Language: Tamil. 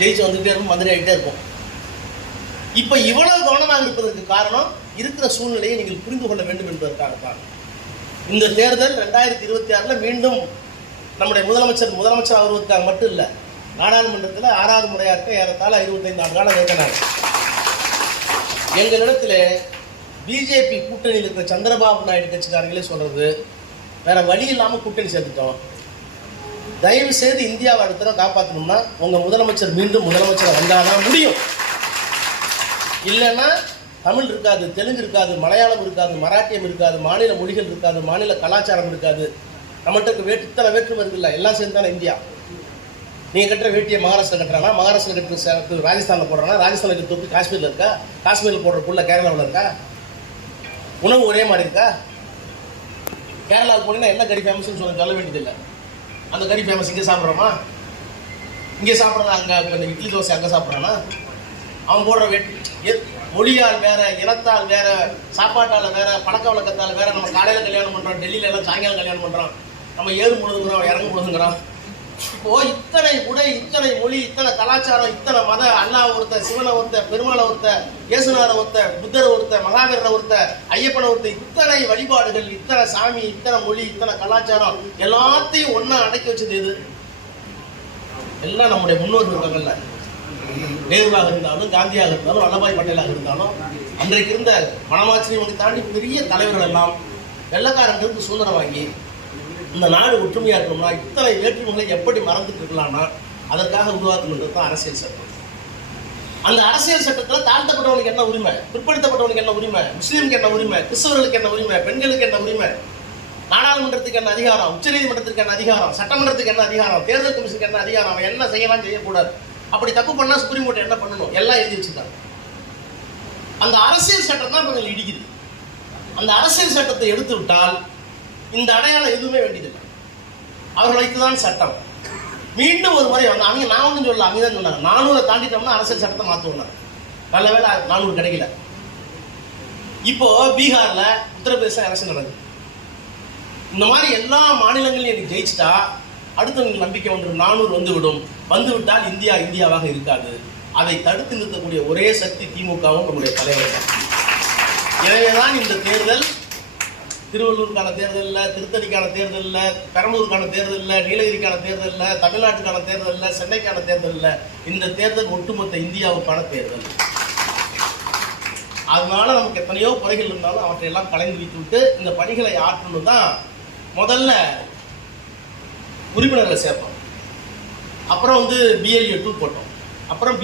ஜெயிச்சு வந்துகிட்டே இருக்கும், மந்திரி ஆகிட்டே இருக்கும். இப்போ இவ்வளவு கவனமாக இருப்பதற்கு காரணம் இருக்கிற சூழ்நிலையை நீங்கள் புரிந்து கொள்ள வேண்டும் என்பதற்காகத்தான். இந்த தேர்தல் 2026 மீண்டும் நம்முடைய முதலமைச்சர் ஆகுவதற்காக மட்டும் இல்லை, நாடாளுமன்றத்தில் 6வது முறையாக ஏறத்தாழ 25 ஆண்டு காலம் இருக்கிறாங்க. எங்களிடத்தில் பிஜேபி கூட்டணியில் இருக்கிற சந்திரபாபு நாயுடு கட்சிக்காரங்களே சொல்றது, வேற வழி இல்லாமல் கூட்டணி சேர்த்துட்டோம், தயவு செய்து இந்தியாவை அடுத்த காப்பாற்றணும்னா உங்க முதலமைச்சர் மீண்டும் முதலமைச்சர் வந்தாதான் முடியும். இல்லைன்னா தமிழ் இருக்காது, தெலுங்கு இருக்காது, மலையாளம் இருக்காது, மராட்டியம் இருக்காது, மாநில மொழிகள் இருக்காது, மாநில கலாச்சாரம் இருக்காது. நம்மகிட்ட இத்தனை வேற்றுமை இருக்குல்ல, எல்லாம் சேர்ந்து தானே இந்தியா. நீங்க கட்டுற வேட்டியை மகாராஷ்டிரா கட்டுறானா, மகாராஷ்டிரா கட்டுற ராஜஸ்தானில் போடுறானா, ராஜஸ்தானில் தொப்பி காஷ்மீரில் இருக்கா, காஷ்மீரில் போடுற புள்ள கேரளாவில் இருக்கா, உணவு ஒரே மாதிரி இருக்கா? கேரளாவுக்கு போனீங்கன்னா என்ன கறி ஃபேமஸ்ன்னு சொல்ல வேண்டியதில்லை. அந்த கறி ஃபேமஸ் இங்கே சாப்பிட்றோமா? இங்கே சாப்பிட்றதா அங்கே இந்த இட்லி தோசை அங்கே சாப்பிட்றானா? அவன் போடுற மொழியால் வேற, இனத்தால் வேற, சாப்பாட்டால் வேற, பழக்க வழக்கத்தால் வேற. நம்ம காலையில் கல்யாணம் பண்ணுறோம், டெல்லியில எல்லாம் சாயங்காலம் கல்யாணம் பண்ணுறோம், நம்ம ஏறும் பொழுதுங்கிறோம், இறங்கும் பொழுதுங்கிறோம். இப்போ இத்தனை உடை, இத்தனை மொழி, இத்தனை கலாச்சாரம், இத்தனை மத, அல்லாஹ் ஒருத்த, சிவனை ஒருத்த, பெருமாளை ஒருத்த, இயேசுநாதரை ஒருத்த, புத்தரை ஒருத்த, மகாவீரரை ஒருத்த, ஐயப்பனை ஒருத்த, இத்தனை வழிபாடுகள், இத்தனை சாமி, இத்தனை மொழி, இத்தனை கலாச்சாரம் எல்லாத்தையும் ஒன்னா அடக்கி வச்சது எது? எல்லாம் நம்முடைய முன்னோர்கள் இருக்காங்கல்ல. நேருவாக இருந்தாலும், காந்தியாக இருந்தாலும், வல்லபாய் பட்டேலாக இருந்தாலும், அன்றைக்கு இருந்த மனமாச்சரியம் தாண்டி பெரிய தலைவர்கள் எல்லாம் வெள்ளக்காரங்களுக்கு சுதந்திரம் வாங்கி இந்த நாடு ஒற்றுமையாக இருக்கணும்னா இத்தனை வேற்றுமைகளை எப்படி மறந்துட்டு இருக்கலாம்னா அதற்காக உருவாக்குறது தான் அரசியல் சட்டம். அந்த அரசியல் சட்டத்தில் தாழ்த்தப்பட்டவனுக்கு என்ன உரிமை, பிற்படுத்தப்பட்டவனுக்கு என்ன உரிமை, முஸ்லீமுக்கு என்ன உரிமை, கிறிஸ்தவர்களுக்கு என்ன உரிமை, பெண்களுக்கு என்ன உரிமை, நாடாளுமன்றத்துக்கு என்ன அதிகாரம், உச்சநீதிமன்றத்துக்கு என்ன அதிகாரம், சட்டமன்றத்துக்கு என்ன அதிகாரம், தேர்தல் கமிஷனுக்கு என்ன அதிகாரம், அவன் என்ன செய்யலாம் செய்யக்கூடாது, அப்படி தப்பு பண்ணா சுப்ரீம் கோர்ட் என்ன பண்ணணும், எல்லாம் எழுதி வச்சுருக்காங்க. அந்த அரசியல் சட்டம் தான் இவங்க இடிக்குது. அந்த அரசியல் சட்டத்தை எடுத்து விட்டால் இந்த அடையாளம் எதுவுமே வேண்டியதில்லை. அவர்கள் வைத்துதான் சட்டம். மீண்டும் ஒரு முறை வந்து அவங்க, நான் ஒன்றும் சொல்லல, அவங்க தான் சொன்னாங்க 400 தாண்டிட்டோம்னா அரசியல் சட்டத்தை மாற்றுவோம். நல்ல வேலை 400 கிடைக்கல. இப்போ பீகார்ல, உத்தரப்பிரதேசம் எலெக்ஷன் நடக்குது. இந்த மாதிரி எல்லா மாநிலங்களையும் எனக்கு ஜெயிச்சிட்டா அடுத்தவங்களுக்கு நம்பிக்கை வந்துடும், 400 வந்து விட்டால் இந்தியா இந்தியாவாக இருக்காது. அதை தடுத்து நிறுத்தக்கூடிய ஒரே சக்தி திமுகவும் நம்முடைய தலைவர் தான். எனவேதான் இந்த தேர்தல் திருவள்ளூருக்கான தேர்தல் இல்லை, திருத்தணிக்கான தேர்தல் இல்லை, பெரம்பலூருக்கான தேர்தல் இல்லை, நீலகிரிக்கான தேர்தல் இல்லை, தமிழ்நாட்டுக்கான தேர்தல் இல்லை, சென்னைக்கான தேர்தல் இல்லை. இந்த தேர்தல் ஒட்டுமொத்த இந்தியாவுக்கான தேர்தல். அதனால நமக்கு எத்தனையோ குறைகள் இருந்தாலும் அவற்றையெல்லாம் கலைந்து வைத்து விட்டு இந்த பணிகளை ஆற்றணும் தான் முதல்ல உறுப்பினர்களை சேர்ப்போம். அப்புறம் BLA 2 போட்டோம். அப்புறம்